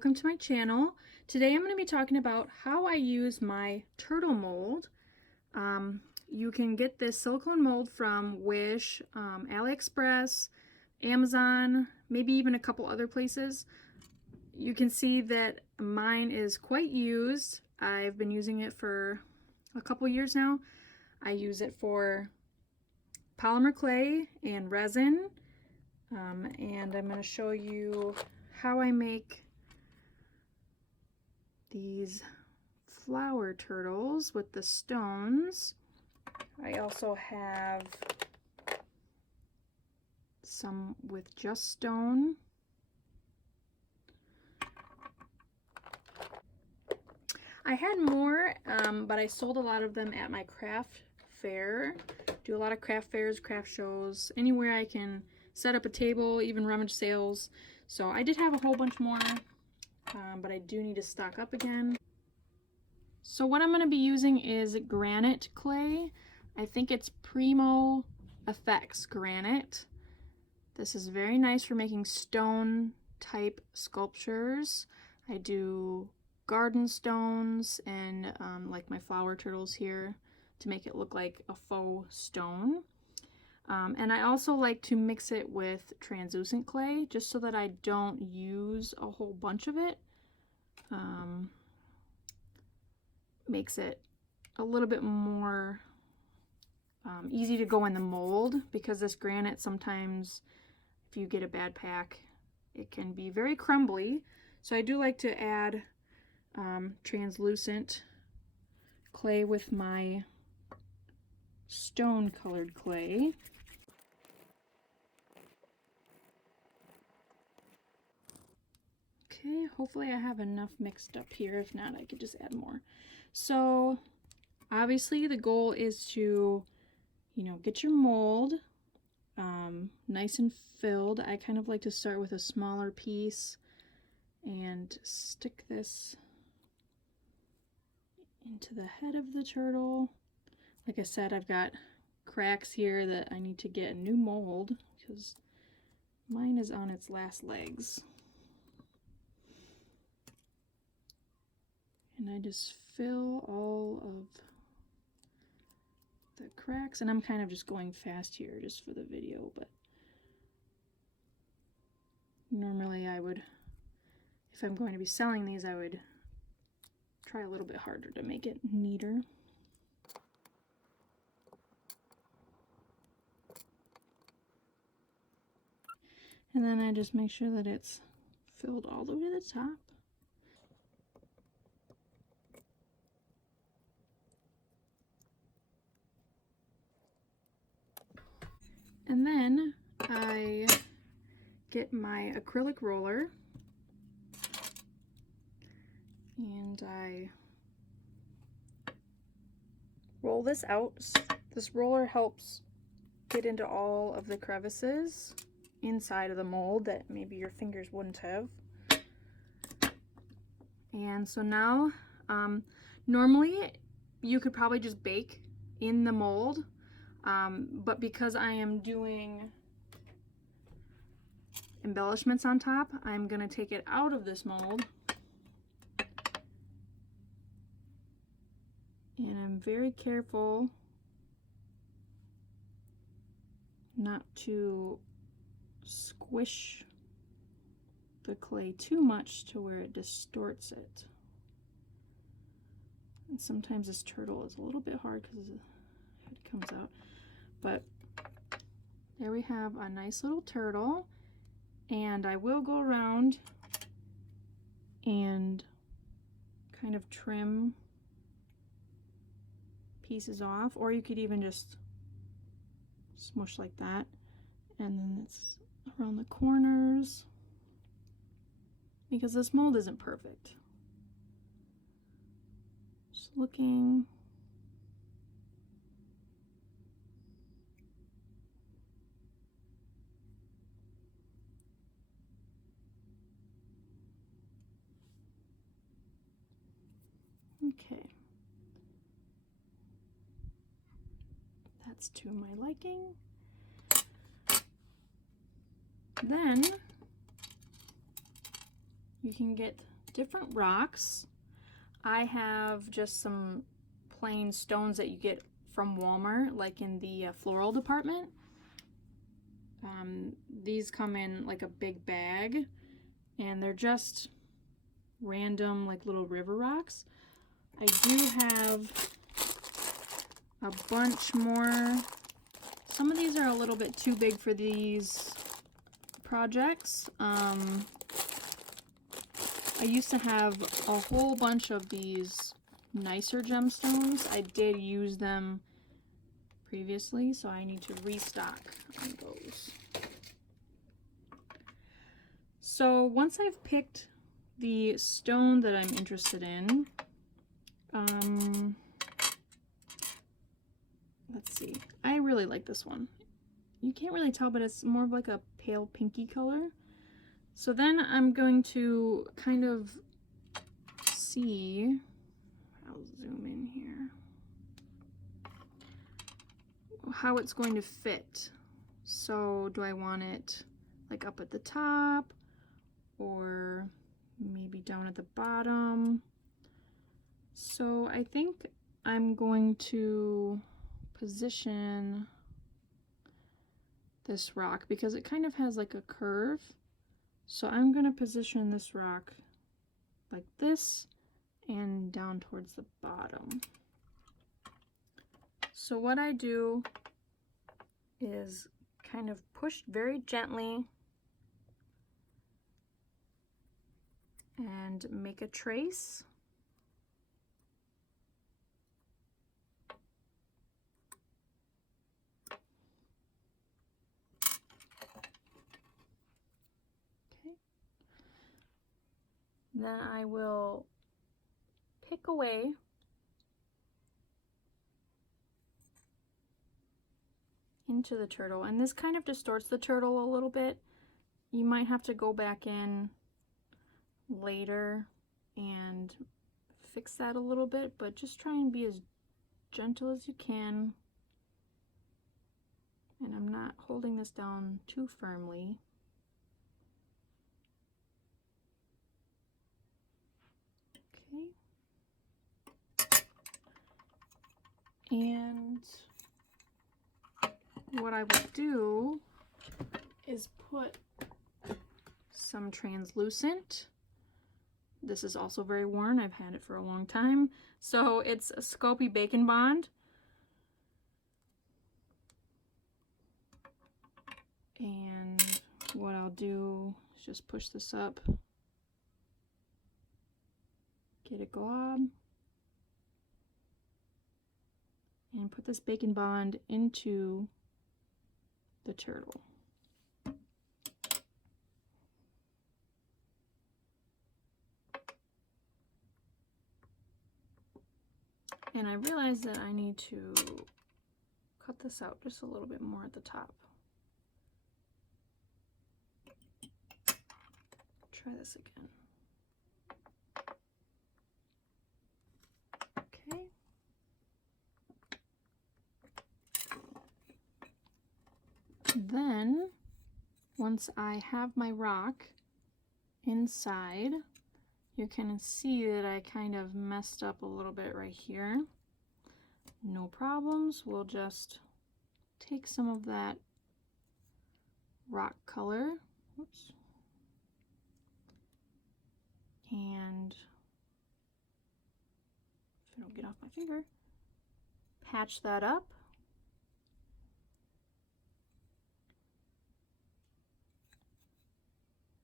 welcome to my channel. Today I'm going to be talking about how I use my turtle mold. You can get this silicone mold from Wish, AliExpress, Amazon, maybe even a couple other places. You can see that mine is quite used. I've been using it for a couple years now. I use it for polymer clay and resin, and I'm going to show you how I make these flower turtles with the stones. I also have some with just stone. I had more, but I sold a lot of them at my craft fair. Do a lot of craft fairs, craft shows, anywhere I can set up a table, even rummage sales. So I did have a whole bunch more, but I do need to stock up again. So what I'm going to be using is granite clay. I think it's Primo Effects granite. This is very nice for making stone type sculptures. I do garden stones and like my flower turtles here to make it look like a faux stone. And I also like to mix it with translucent clay just so that I don't use a whole bunch of it. Makes it a little bit more easy to go in the mold, because this granite, sometimes if you get a bad pack, it can be very crumbly. So I do like to add translucent clay with my stone colored clay. Okay, hopefully I have enough mixed up here. If not, I could just add more. So obviously the goal is to, get your mold nice and filled. I kind of like to start with a smaller piece and stick this into the head of the turtle. Like I said, I've got cracks here that I need to get a new mold because mine is on its last legs. And I just fill all of the cracks, and I'm kind of just going fast here just for the video, but normally I would, if I'm going to be selling these, I would try a little bit harder to make it neater. And then I just make sure that it's filled all the way to the top. And then I get my acrylic roller and I roll this out. This roller helps get into all of the crevices inside of the mold that maybe your fingers wouldn't have. And so now, normally you could probably just bake in the mold, but because I am doing embellishments on top, I'm going to take it out of this mold. And I'm very careful not to squish the clay too much to where it distorts it. And sometimes this turtle is a little bit hard because the head comes out. But there we have a nice little turtle. And I will go around and kind of trim pieces off, or you could even just smush like that, and then it's around the corners, because this mold isn't perfect. Just looking. Okay. That's to my liking. Then you can get different rocks. I have just some plain stones that you get from Walmart, like in the floral department. These come in like a big bag, and they're just random like little river rocks. I do have a bunch more. Some of these are a little bit too big for these projects. I used to have a whole bunch of these nicer gemstones. I did use them previously, so I need to restock on those. So once I've picked the stone that I'm interested in, let's see, I really like this one. You can't really tell, but it's more of like a pale pinky color. So then I'm going to kind of see, I'll zoom in here, how it's going to fit. So do I want it like up at the top or maybe down at the bottom? So I think I'm going to position this rock because it kind of has like a curve. So I'm going to position this rock like this and down towards the bottom. So what I do is kind of push very gently and make a trace. Okay. Then I will pick away into the turtle, and this kind of distorts the turtle a little bit. You might have to go back in later and fix that a little bit, but just try and be as gentle as you can. And I'm not holding this down too firmly. Okay. And what I will do is put some translucent. This is also very worn. I've had it for a long time. So it's a Sculpey Bacon Bond. And what I'll do is just push this up, get a glob, and put this Bacon Bond into the turtle. And I realize that I need to cut this out just a little bit more at the top. Try this again. Okay. Then, once I have my rock inside, you can see that I kind of messed up a little bit right here. No problems. We'll just take some of that rock color. Oops. And if I don't get off my finger, patch that up.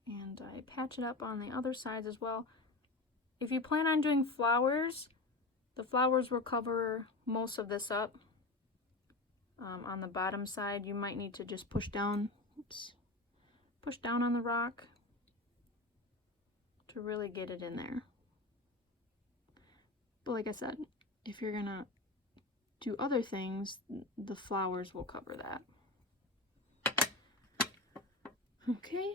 And I patch it up on the other sides as well. If you plan on doing flowers, the flowers will cover most of this up. On the bottom side, you might need to just push down, push down on the rock to really get it in there. But like I said, if you're gonna do other things, the flowers will cover that. Okay.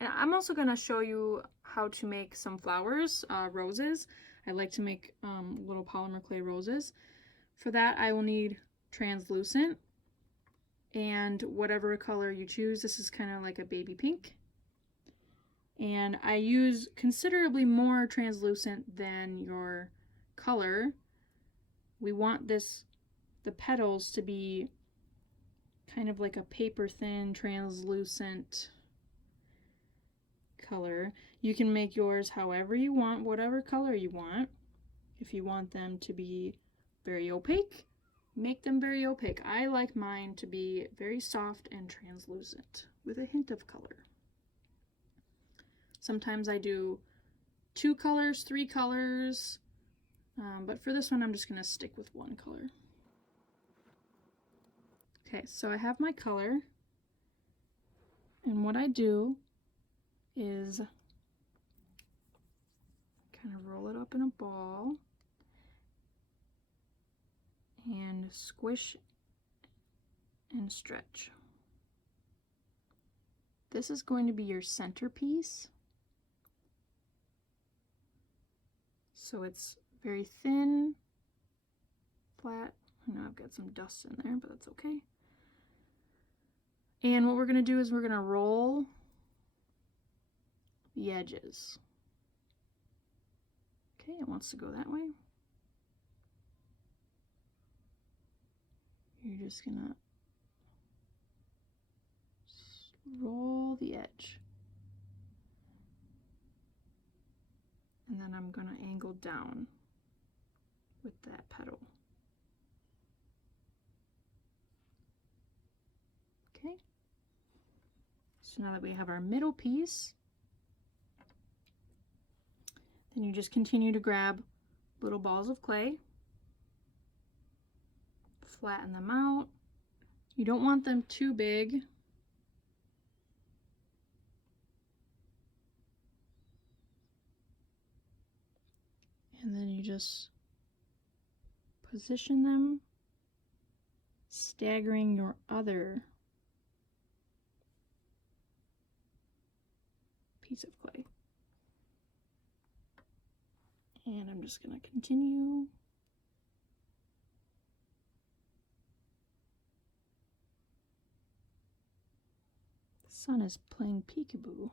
And I'm also gonna show you how to make some flowers, roses. I like to make little polymer clay roses. For that, I will need translucent and whatever color you choose. This is kind of like a baby pink. And I use considerably more translucent than your color. We want the petals to be kind of like a paper thin translucent color. You can make yours however you want, whatever color you want. If you want them to be very opaque, make them very opaque. I like mine to be very soft and translucent with a hint of color. Sometimes I do 2 colors, 3 colors, but for this one I'm just going to stick with 1 color. Okay, so I have my color, and what I do is kind of roll it up in a ball and squish and stretch. This is going to be your centerpiece. So it's very thin, flat. I know I've got some dust in there, but that's okay. And what we're going to do is we're going to roll the edges. Okay, it wants to go that way. You're just going to roll the edge. And then I'm going to angle down with that petal. Okay. So now that we have our middle piece, then you just continue to grab little balls of clay, flatten them out. You don't want them too big. And then you just position them, staggering your other piece of clay. And I'm just going to continue. The sun is playing peekaboo.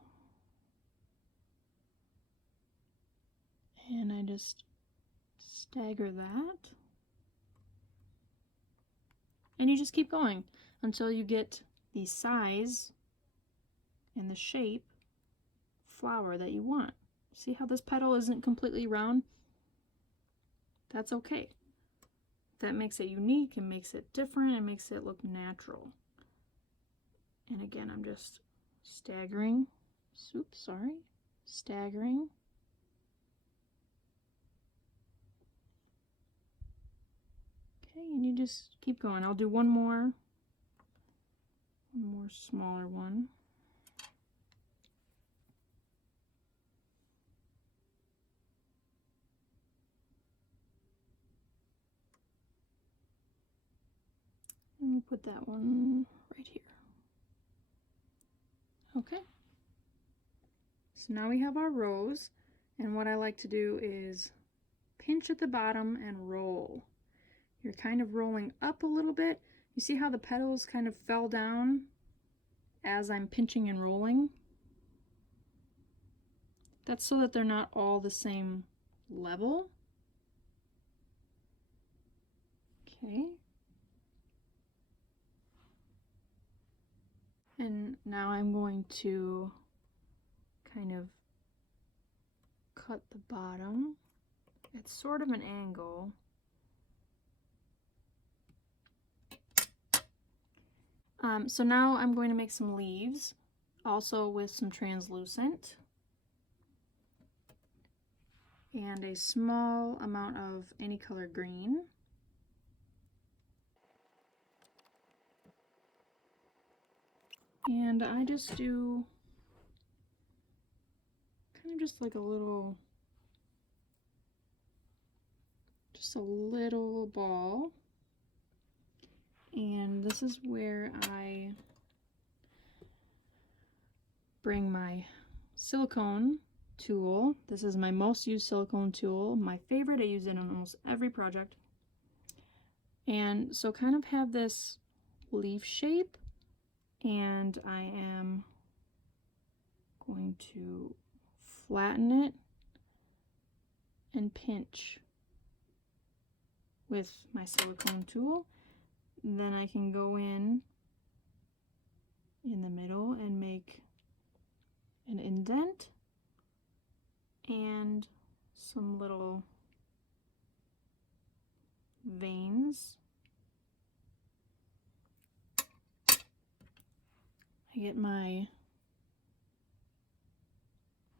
And I just stagger that. And you just keep going until you get the size and the shape flower that you want. See how this petal isn't completely round? That's okay. That makes it unique and makes it different and makes it look natural. And again, I'm just staggering. Staggering. Okay, and you just keep going. I'll do one more smaller one. Let me put that one right here. Okay. So now we have our rose, and what I like to do is pinch at the bottom and roll. You're kind of rolling up a little bit. You see how the petals kind of fell down as I'm pinching and rolling? That's so that they're not all the same level. Okay. And now I'm going to kind of cut the bottom. It's sort of an angle. So now I'm going to make some leaves, also with some translucent, and a small amount of any color green. And I just do kind of just like a little ball. And this is where I bring my silicone tool. This is my most used silicone tool. My favorite. I use it on almost every project. And so kind of have this leaf shape, and I am going to flatten it and pinch with my silicone tool. Then I can go in the middle and make an indent and some little veins. I get my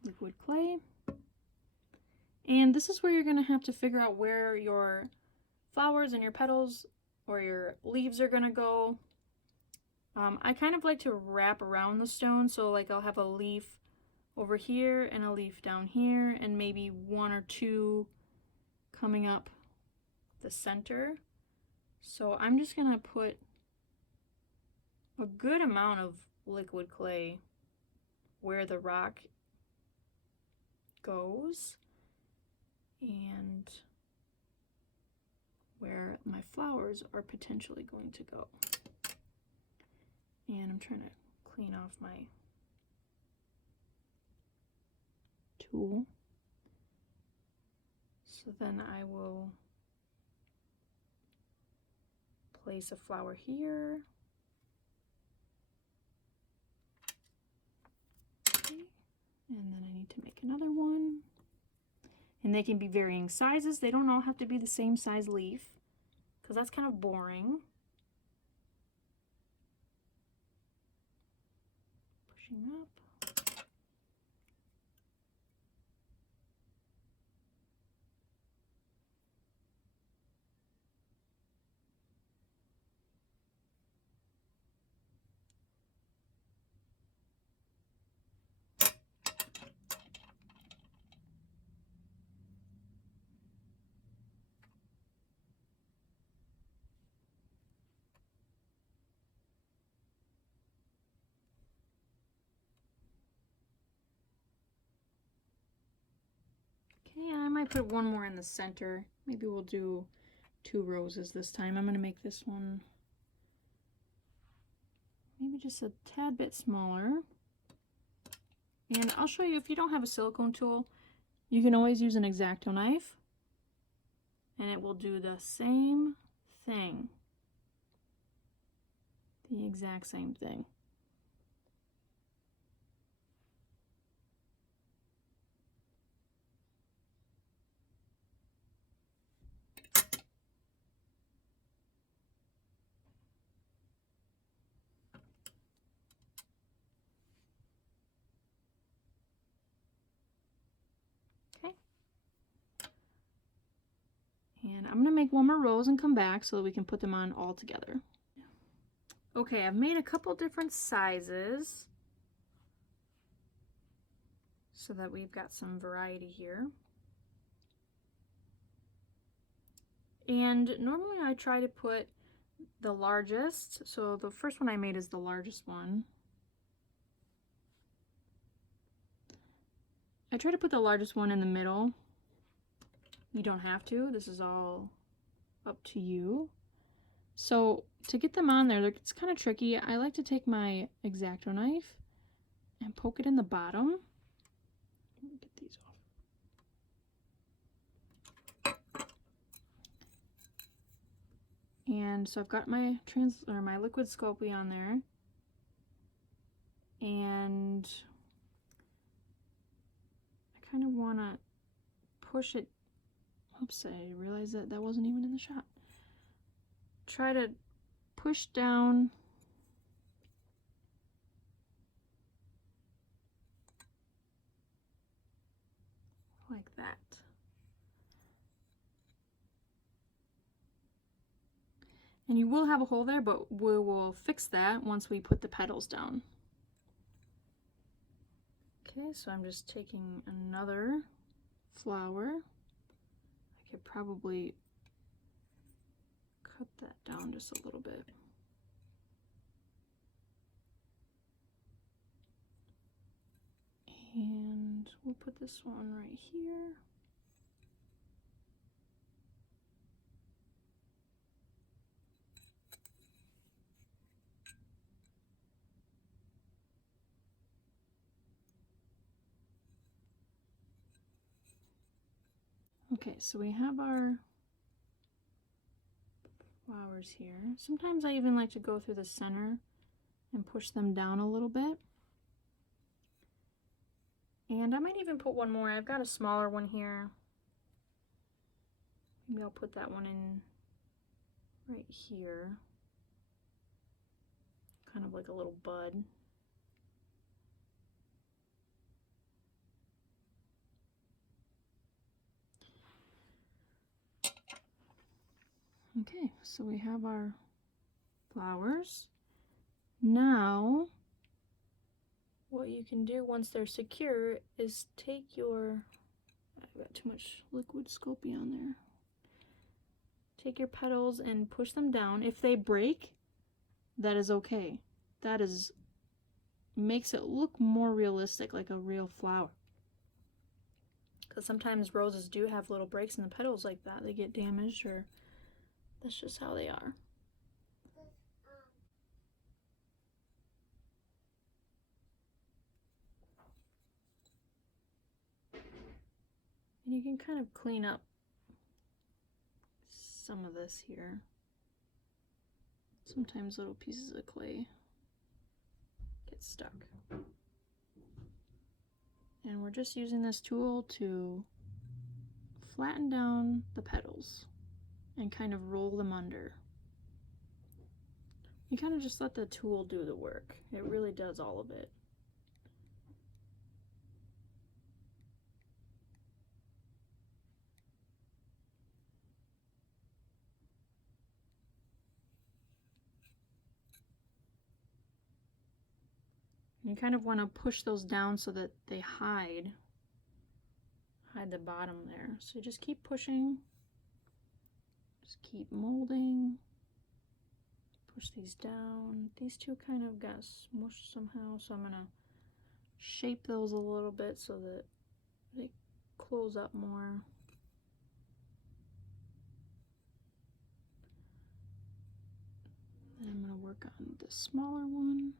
liquid clay, and this is where you're going to have to figure out where your flowers and your petals or your leaves are going to go. I kind of like to wrap around the stone, so like I'll have a leaf over here and a leaf down here and maybe one or two coming up the center. So I'm just going to put a good amount of liquid clay where the rock goes and where my flowers are potentially going to go. And I'm trying to clean off my tool. So then I will place a flower here. Okay. And then I need to make another one. And they can be varying sizes. They don't all have to be the same size leaf, because that's kind of boring. Pushing up. Okay, and I might put one more in the center. Maybe we'll do 2 roses this time. I'm going to make this one maybe just a tad bit smaller. And I'll show you, if you don't have a silicone tool, you can always use an X-Acto knife, and it will do the same thing. The exact same thing. And I'm going to make one more rose and come back so that we can put them on all together. Okay, I've made a couple different sizes so that we've got some variety here. And normally I try to put the largest, so the first one I made is the largest one. I try to put the largest one in the middle. You don't have to, this is all up to you. So to get them on there, it's kind of tricky. I like to take my X-Acto knife and poke it in the bottom. Let me get these off. And so I've got my my liquid Sculpey on there. And I kind of want to push it. Oops, I realized that wasn't even in the shot. Try to push down like that. And you will have a hole there, but we will fix that once we put the petals down. Okay, so I'm just taking another flower. I could probably cut that down just a little bit. And we'll put this one right here. Okay, so we have our flowers here. Sometimes I even like to go through the center and push them down a little bit. And I might even put one more. I've got a smaller one here. Maybe I'll put that one in right here. Kind of like a little bud. Okay, so we have our flowers. Now, what you can do once they're secure is take your, I've got too much liquid Sculpey on there. Take your petals and push them down. If they break, that is okay. That makes it look more realistic, like a real flower. Because sometimes roses do have little breaks in the petals like that. They get damaged, or that's just how they are. And you can kind of clean up some of this here. Sometimes little pieces of clay get stuck. And we're just using this tool to flatten down the petals and kind of roll them under. You kind of just let the tool do the work. It really does all of it. You kind of want to push those down so that they hide the bottom there. So just keep pushing, just keep molding, push these down. These two kind of got smushed somehow, so I'm gonna shape those a little bit so that they close up more. And I'm gonna work on the smaller one.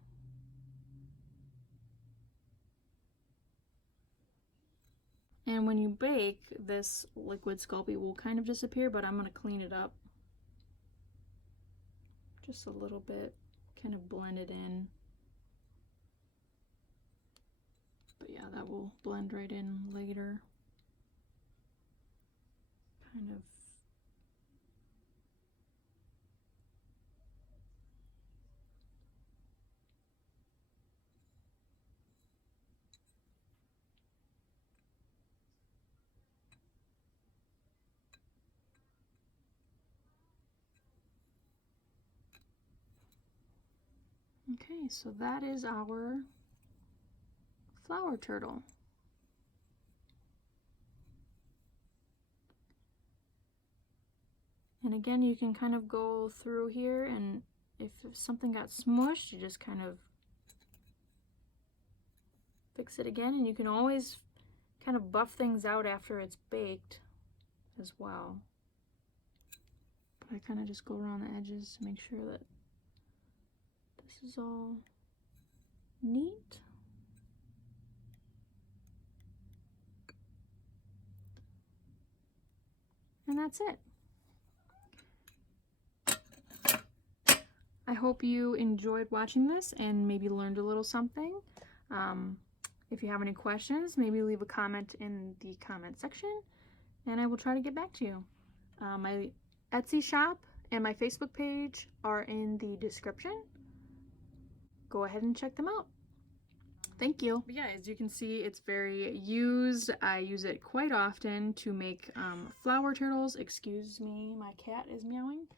And when you bake, this liquid Sculpey will kind of disappear, but I'm going to clean it up just a little bit, kind of blend it in. But yeah, that will blend right in later. Kind of. Okay, so that is our flower turtle. And again, you can kind of go through here, and if something got smushed, you just kind of fix it again. And you can always kind of buff things out after it's baked as well. But I kind of just go around the edges to make sure that this is all neat. And that's it. I hope you enjoyed watching this and maybe learned a little something. If you have any questions, maybe leave a comment in the comment section and I will try to get back to you. My Etsy shop and my Facebook page are in the description. Go ahead and check them out. Thank you. But yeah, as you can see, it's very used. I use it quite often to make flower turtles. Excuse me, my cat is meowing.